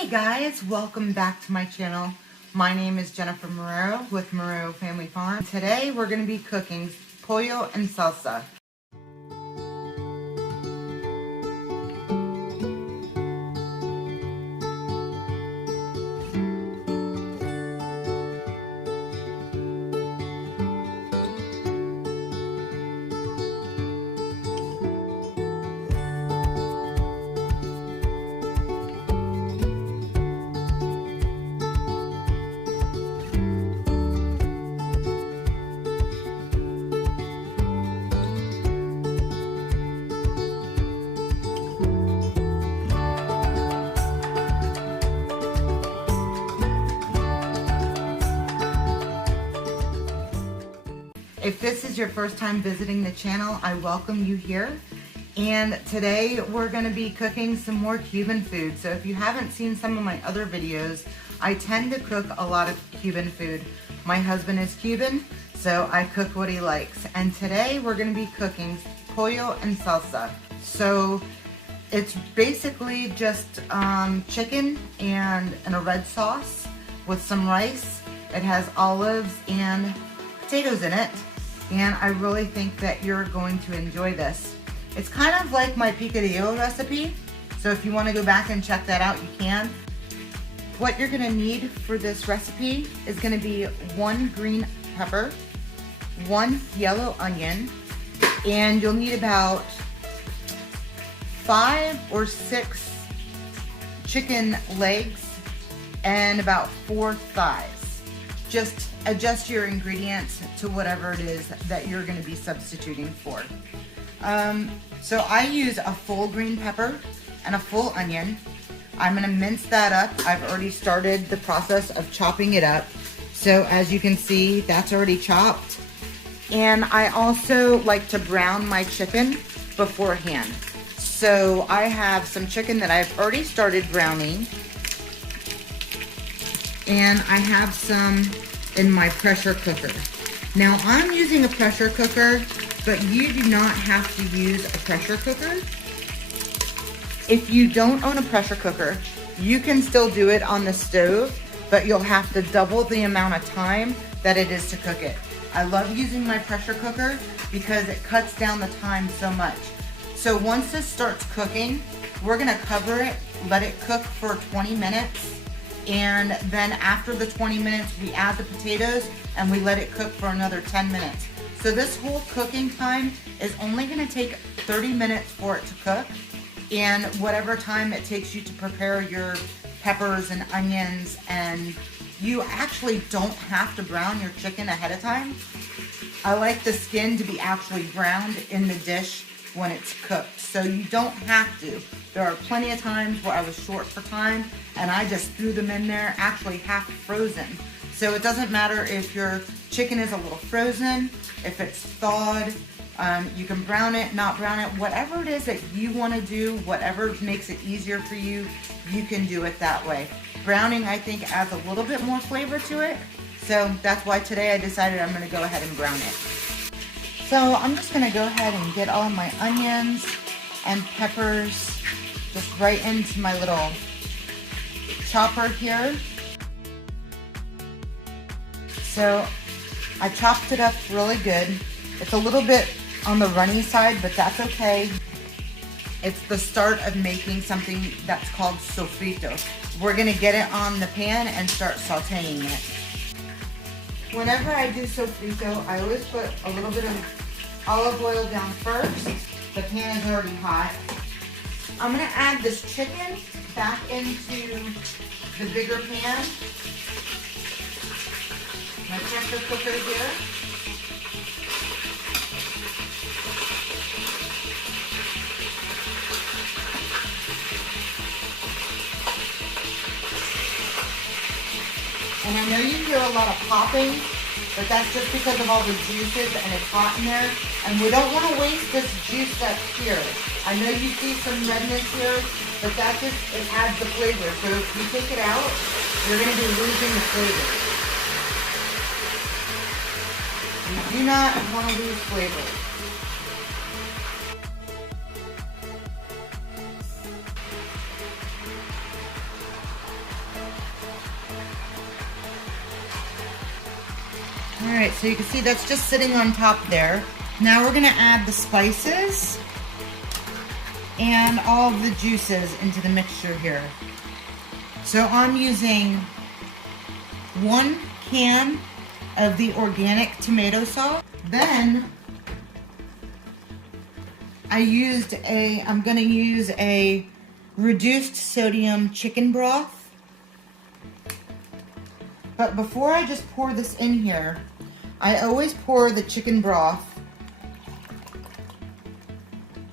Hey guys, welcome back to my channel. My name is Jennifer Marrero with Marrero Family Farm. Today we're going to be cooking Pollo En Salsa. If this is your first time visiting the channel, I welcome you here. And today we're going to be cooking some more Cuban food. So if you haven't seen some of my other videos, I tend to cook a lot of Cuban food. My husband is Cuban, so I cook what he likes. And today we're going to be cooking Pollo En Salsa. So it's basically just chicken and a red sauce with some rice. It has olives and potatoes in it. And I really think that you're going to enjoy this. It's kind of like my picadillo recipe, so if you want to go back and check that out, you can. What you're going to need for this recipe is going to be 1 green pepper, 1 yellow onion, and you'll need about 5 or 6 chicken legs and about 4 thighs. Just adjust your ingredients to whatever it is that you're going to be substituting for. So I use a full green pepper and a full onion. I'm going to mince that up. I've already started the process of chopping it up. So as you can see, that's already chopped. And I also like to brown my chicken beforehand. So I have some chicken that I've already started browning. And I have some in my pressure cooker. Now I'm using a pressure cooker, but you do not have to use a pressure cooker. If you don't own a pressure cooker, you can still do it on the stove, but you'll have to double the amount of time that it is to cook it. I love using my pressure cooker because it cuts down the time so much. So once this starts cooking, we're gonna cover it, let it cook for 20 minutes. And then after the 20 minutes, we add the potatoes and we let it cook for another 10 minutes. So this whole cooking time is only gonna take 30 minutes for it to cook, and whatever time it takes you to prepare your peppers and onions. And you actually don't have to brown your chicken ahead of time. I like the skin to be actually browned in the dish when it's cooked, so you don't have to. There are plenty of times where I was short for time and I just threw them in there actually half frozen. So it doesn't matter if your chicken is a little frozen, if it's thawed, you can brown it, not brown it, whatever it is that you want to do, whatever makes it easier for you, you can do it that way. Browning, I think, adds a little bit more flavor to it, so that's why today I decided I'm going to go ahead and brown it. So I'm just going to go ahead and get all my onions and peppers just right into my little chopper here. So I chopped it up really good. It's a little bit on the runny side, but that's okay. It's the start of making something that's called sofrito. We're gonna get it on the pan and start sauteing it. Whenever I do sofrito, I always put a little bit of olive oil down first. The pan is already hot. I'm gonna add this chicken back into the bigger pan. My pressure cooker here. And I know you hear a lot of popping, but that's just because of all the juices and it's hot in there. And we don't want to waste this juice that's here. I know you see some redness here, but that just, it adds the flavor. So if you take it out, you're going to be losing the flavor. You do not want to lose flavor. All right, so you can see that's just sitting on top there. Now we're gonna add the spices and all of the juices into the mixture here. So I'm using 1 can of the organic tomato sauce. Then I'm gonna use a reduced sodium chicken broth. But before I just pour this in here, I always pour the chicken broth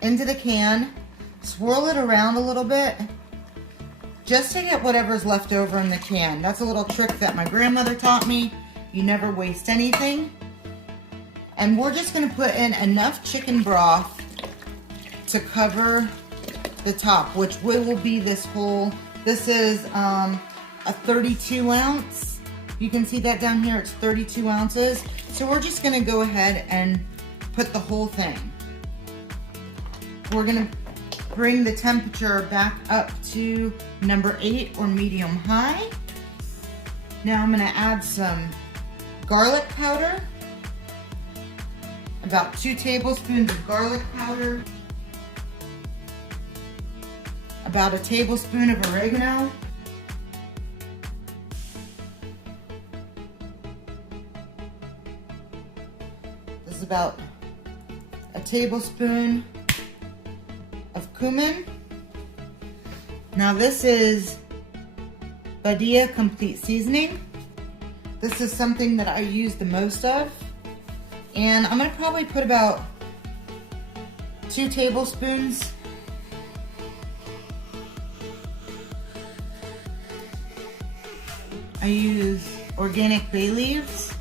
into the can, swirl it around a little bit, just to get whatever's left over in the can. That's a little trick that my grandmother taught me. You never waste anything. And we're just gonna put in enough chicken broth to cover the top, which will be this is a 32 ounce. You can see that down here, it's 32 ounces. So we're just gonna go ahead and put the whole thing. We're gonna bring the temperature back up to number 8 or medium high. Now I'm gonna add some garlic powder, about 2 tablespoons of garlic powder, about a tablespoon of oregano, this is about a tablespoon of cumin. Now this is Badia Complete Seasoning. This is something that I use the most of. And I'm gonna probably put about 2 tablespoons. I use organic bay leaves.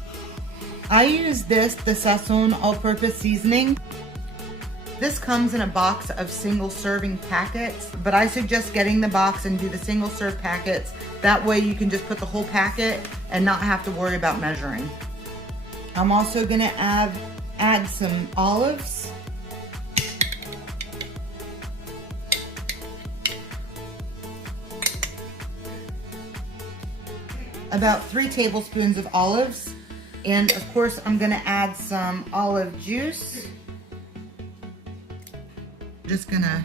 I use the Sazon all-purpose seasoning. This comes in a box of single serving packets, but I suggest getting the box and do the single serve packets. That way you can just put the whole packet and not have to worry about measuring. I'm also gonna add some olives. About 3 tablespoons of olives. And of course I'm gonna add some olive juice. Just gonna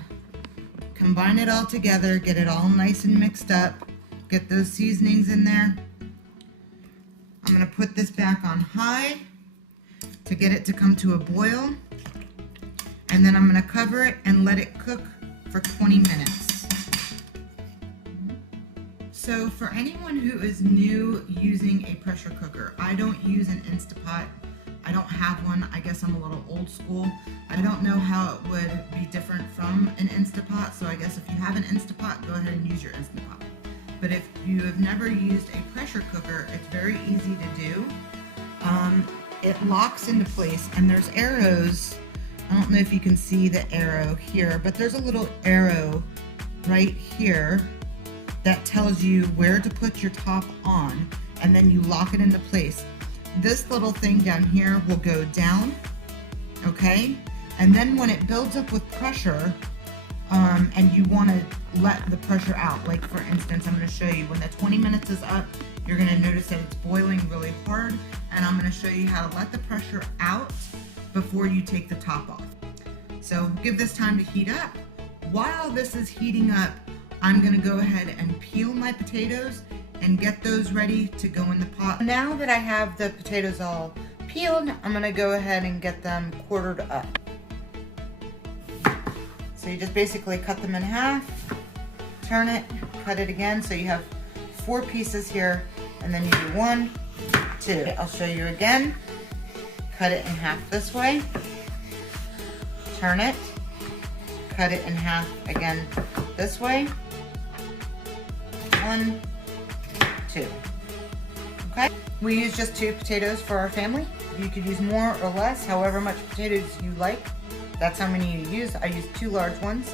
combine it all together, get it all nice and mixed up, get those seasonings in there. I'm gonna put this back on high to get it to come to a boil, and then I'm gonna cover it and let it cook for 20 minutes. So for anyone who is new using a pressure cooker, I don't use an Instapot. I don't have one. I guess I'm a little old school. I don't know how it would be different from an Instapot, so I guess if you have an Instapot, go ahead and use your Instapot. But if you have never used a pressure cooker, it's very easy to do. It locks into place, and there's arrows. I don't know if you can see the arrow here, but there's a little arrow right here that tells you where to put your top on, and then you lock it into place. This little thing down here will go down, okay? And then when it builds up with pressure, and you want to let the pressure out, like for instance, I'm going to show you when the 20 minutes is up, you're going to notice that it's boiling really hard, and I'm going to show you how to let the pressure out before you take the top off. So give this time to heat up. While this is heating up, I'm going to go ahead and peel my potatoes and get those ready to go in the pot. Now that I have the potatoes all peeled, I'm going to go ahead and get them quartered up. So you just basically cut them in half, turn it, cut it again, so you have 4 pieces here, and then you do 1, 2. I'll show you again. Cut it in half this way, turn it, cut it in half again this way. 1, 2. Okay? We use just 2 potatoes for our family. You could use more or less, however much potatoes you like. That's how many you use. I use 2 large ones.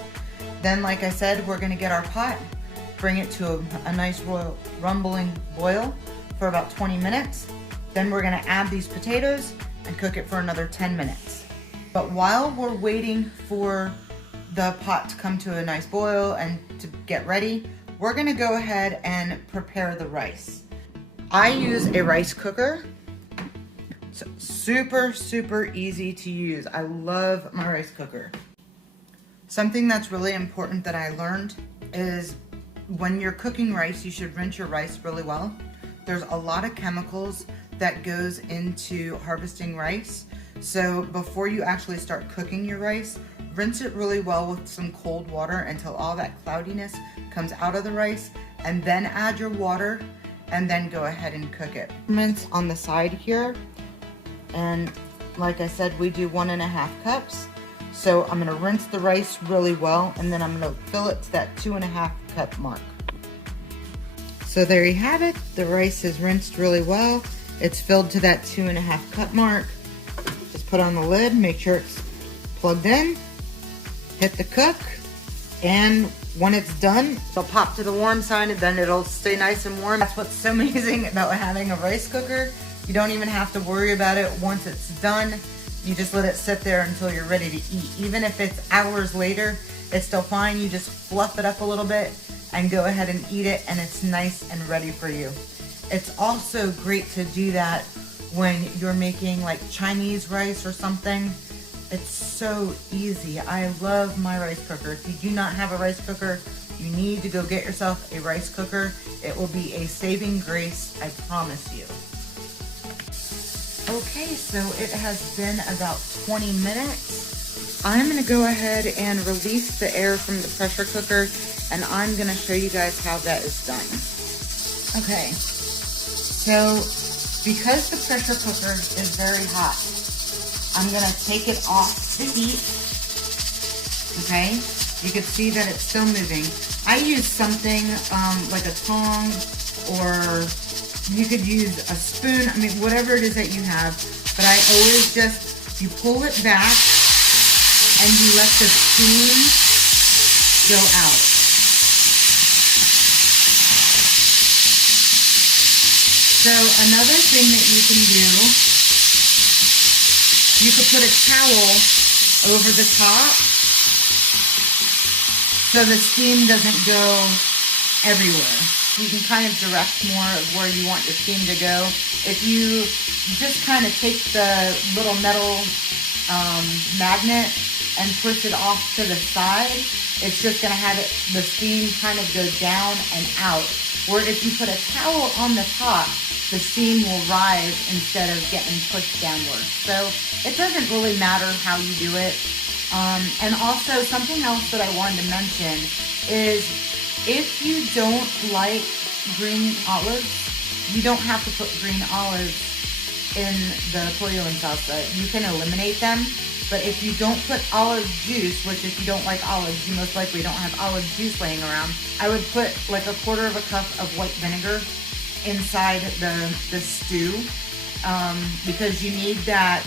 Then, like I said, we're gonna get our pot, bring it to a nice rumbling boil for about 20 minutes. Then we're gonna add these potatoes and cook it for another 10 minutes. But while we're waiting for the pot to come to a nice boil and to get ready, we're gonna go ahead and prepare the rice. I use a rice cooker. So super, super easy to use. I love my rice cooker. Something that's really important that I learned is when you're cooking rice, you should rinse your rice really well. There's a lot of chemicals that goes into harvesting rice. So before you actually start cooking your rice, rinse it really well with some cold water until all that cloudiness comes out of the rice, and then add your water, and then go ahead and cook it. Rinse on the side here, and like I said, we do 1.5 cups. So I'm gonna rinse the rice really well, and then I'm gonna fill it to that 2.5 cup mark. So there you have it. The rice is rinsed really well. It's filled to that 2.5 cup mark. Just put on the lid, make sure it's plugged in, hit the cook, and when it's done, it'll pop to the warm side and then it'll stay nice and warm. That's what's so amazing about having a rice cooker. You don't even have to worry about it once it's done. You just let it sit there until you're ready to eat. Even if it's hours later, it's still fine. You just fluff it up a little bit and go ahead and eat it, and it's nice and ready for you. It's also great to do that when you're making like Chinese rice or something. It's so easy. I love my rice cooker. If you do not have a rice cooker, you need to go get yourself a rice cooker. It will be a saving grace, I promise you. Okay, so it has been about 20 minutes. I'm gonna go ahead and release the air from the pressure cooker, and I'm gonna show you guys how that is done. Okay, so because the pressure cooker is very hot, I'm gonna take it off the heat. Okay, you can see that it's still moving. I use something like a tong, or you could use a spoon. I mean, whatever it is that you have. But I always just, you pull it back and you let the steam go out. So another thing that you can do, you could put a towel over the top so the steam doesn't go everywhere. You can kind of direct more of where you want your steam to go. If you just kind of take the little metal magnet and push it off to the side, it's just going to have the steam kind of go down and out. Or if you put a towel on the top, the steam will rise instead of getting pushed downward. So it doesn't really matter how you do it. And also something else that I wanted to mention is if you don't like green olives, you don't have to put green olives in the Pollo En Salsa. You can eliminate them. But if you don't put olive juice, which if you don't like olives, you most likely don't have olive juice laying around, I would put like 1/4 cup of white vinegar inside the stew, because you need that,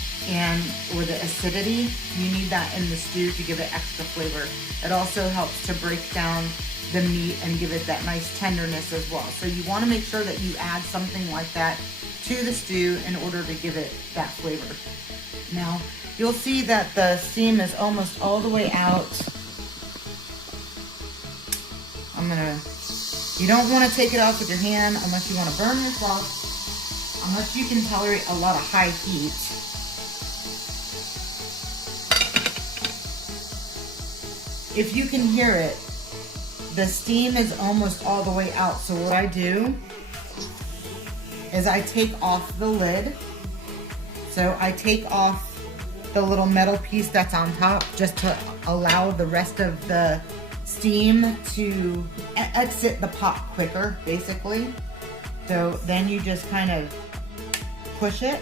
or the acidity, you need that in the stew to give it extra flavor. It also helps to break down the meat and give it that nice tenderness as well. So you want to make sure that you add something like that to the stew in order to give it that flavor. Now, you'll see that the steam is almost all the way out. You don't want to take it off with your hand unless you want to burn yourself, unless you can tolerate a lot of high heat. If you can hear it, the steam is almost all the way out. So what I do is I take off the lid. So I take off the little metal piece that's on top just to allow the rest of the steam to exit the pot quicker, basically. So then you just kind of push it.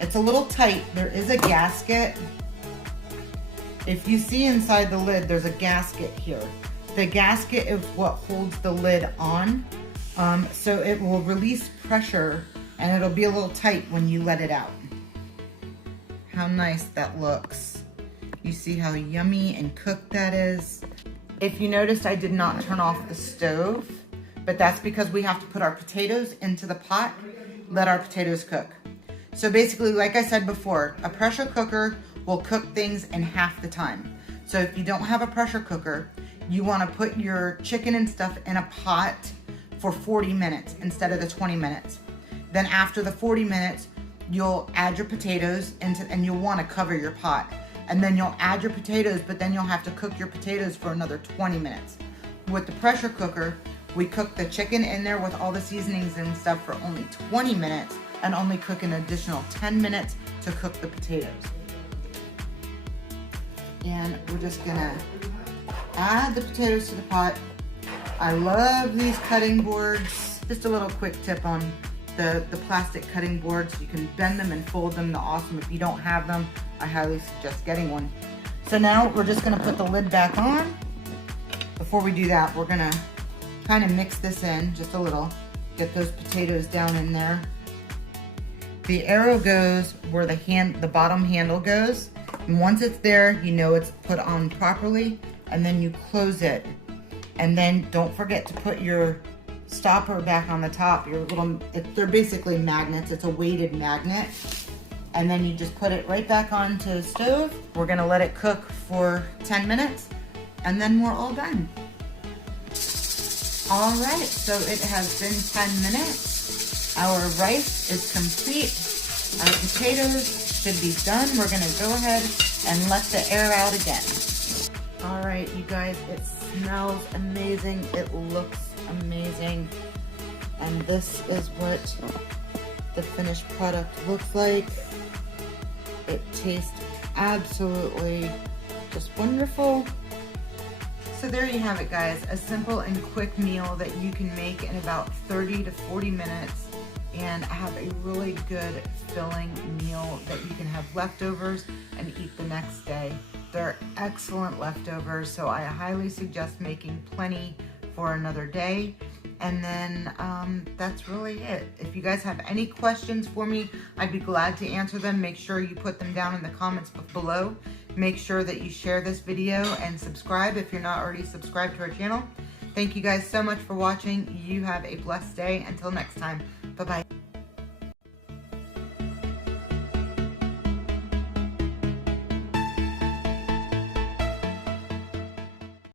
It's a little tight. There is a gasket. If you see inside the lid, there's a gasket here. The gasket is what holds the lid on. So it will release pressure and it'll be a little tight when you let it out. How nice that looks. You see how yummy and cooked that is. If you noticed, I did not turn off the stove, but that's because we have to put our potatoes into the pot, let our potatoes cook. So basically, like I said before, a pressure cooker will cook things in half the time. So if you don't have a pressure cooker, you want to put your chicken and stuff in a pot for 40 minutes instead of the 20 minutes. Then after the 40 minutes, you'll add your potatoes and you'll want to cover your pot. And then you'll add your potatoes, but then you'll have to cook your potatoes for another 20 minutes. With the pressure cooker, we cook the chicken in there with all the seasonings and stuff for only 20 minutes and only cook an additional 10 minutes to cook the potatoes. And we're just gonna add the potatoes to the pot. I love these cutting boards. Just a little quick tip on the plastic cutting boards. You can bend them and fold them. They're awesome. If you don't have them, I highly suggest getting one. So now we're just gonna put the lid back on. Before we do that, we're gonna kind of mix this in just a little. Get those potatoes down in there. The arrow goes where the bottom handle goes. And once it's there, you know it's put on properly, and then you close it. And then don't forget to put your stopper back on the top. They're basically magnets. It's a weighted magnet. And then you just put it right back onto the stove. We're gonna let it cook for 10 minutes, and then we're all done. All right, so it has been 10 minutes. Our rice is complete. Our potatoes should be done. We're gonna go ahead and let the air out again. All right, you guys, it smells amazing. It looks amazing. And this is what the finished product looks like. It tastes absolutely just wonderful. So there you have it, guys. A simple and quick meal that you can make in about 30 to 40 minutes and have a really good filling meal that you can have leftovers and eat the next day. They're excellent leftovers, so I highly suggest making plenty for another day. And then that's really it. If you guys have any questions for me, I'd be glad to answer them. Make sure you put them down in the comments below. Make sure that you share this video and subscribe if you're not already subscribed to our channel. Thank you guys so much for watching. You have a blessed day. Until next time, bye-bye.